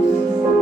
Senhor.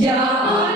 Yeah.